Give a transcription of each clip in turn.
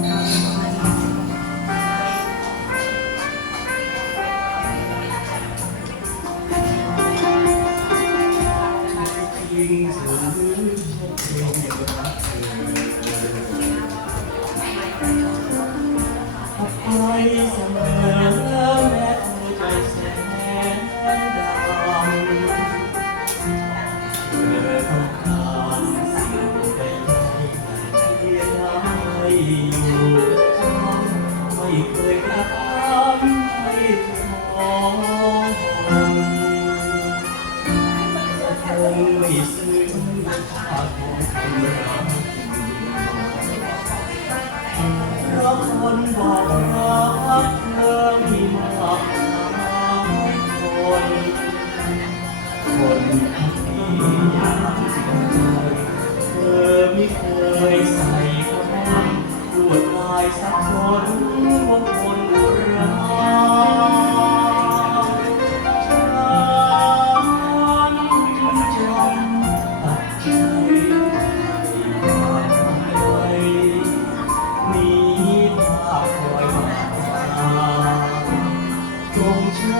Yeah. Oh.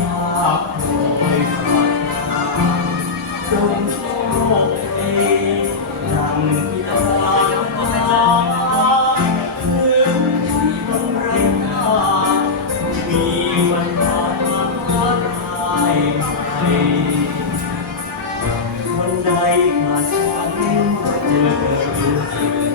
มากโดยขาดทางจงโชคเองดังที่ทางถึงที่ต้องไรค่ามีวันผ่านาได้ไหมคนใดมาฉันเจอเธอ